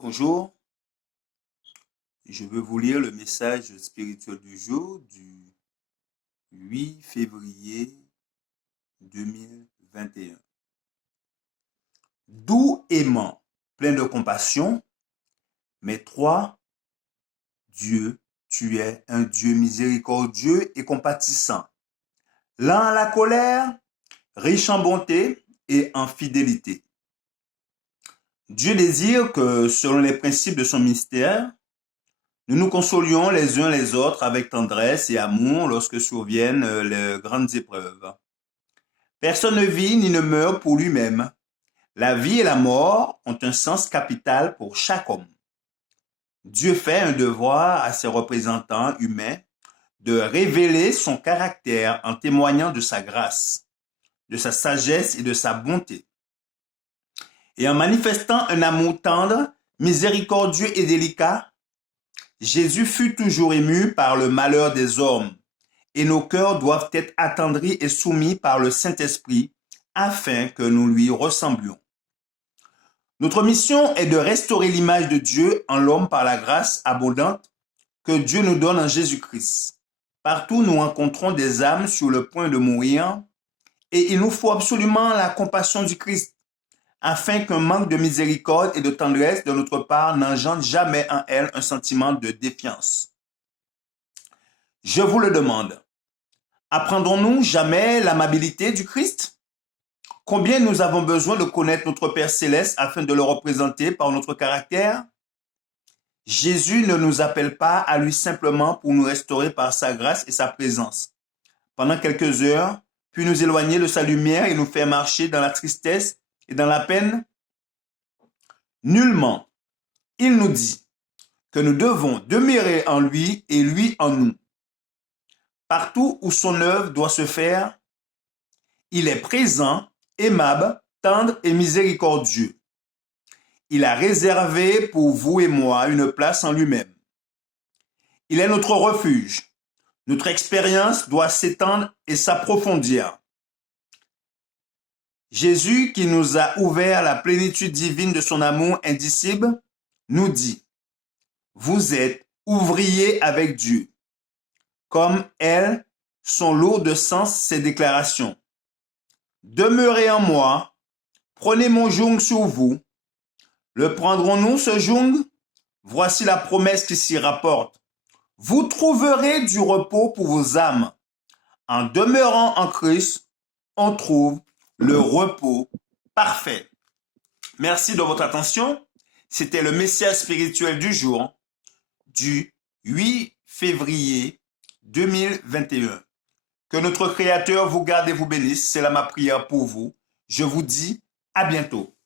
Bonjour, je veux vous lire le message spirituel du jour du 8 février 2021. Doux aimant, plein de compassion, mais toi, Dieu, tu es un Dieu miséricordieux et compatissant, lent à la colère, riche en bonté et en fidélité. Dieu désire que, selon les principes de son mystère, nous nous consolions les uns les autres avec tendresse et amour lorsque surviennent les grandes épreuves. Personne ne vit ni ne meurt pour lui-même. La vie et la mort ont un sens capital pour chaque homme. Dieu fait un devoir à ses représentants humains de révéler son caractère en témoignant de sa grâce, de sa sagesse et de sa bonté. Et en manifestant un amour tendre, miséricordieux et délicat, Jésus fut toujours ému par le malheur des hommes, et nos cœurs doivent être attendris et soumis par le Saint-Esprit afin que nous lui ressemblions. Notre mission est de restaurer l'image de Dieu en l'homme par la grâce abondante que Dieu nous donne en Jésus-Christ. Partout, nous rencontrons des âmes sur le point de mourir, et il nous faut absolument la compassion du Christ, afin qu'un manque de miséricorde et de tendresse de notre part n'engendre jamais en elles un sentiment de défiance. Je vous le demande, apprendrons-nous jamais l'amabilité du Christ? Combien nous avons besoin de connaître notre Père Céleste afin de le représenter par notre caractère? Jésus ne nous appelle pas à lui simplement pour nous restaurer par sa grâce et sa présence pendant quelques heures, puis nous éloigner de sa lumière et nous faire marcher dans la tristesse et dans la peine? Nullement. Il nous dit que nous devons demeurer en lui et lui en nous. Partout où son œuvre doit se faire, il est présent, aimable, tendre et miséricordieux. Il a réservé pour vous et moi une place en lui-même. Il est notre refuge. Notre expérience doit s'étendre et s'approfondir. Jésus, qui nous a ouvert la plénitude divine de son amour indicible, nous dit: vous êtes ouvriers avec Dieu. Comme elles sont lourdes de sens ces déclarations. Demeurez en moi, prenez mon joug sur vous. Le prendrons-nous ce joug? Voici la promesse qui s'y rapporte. Vous trouverez du repos pour vos âmes. En demeurant en Christ, on trouve le repos parfait. Merci de votre attention. C'était le message spirituel du jour du 8 février 2021. Que notre Créateur vous garde et vous bénisse. C'est là ma prière pour vous. Je vous dis à bientôt.